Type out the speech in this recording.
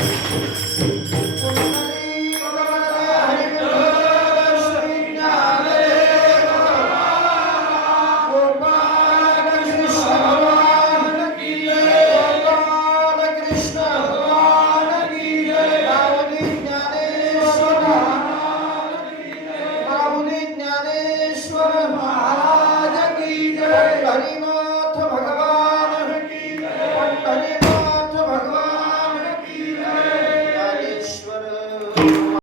Música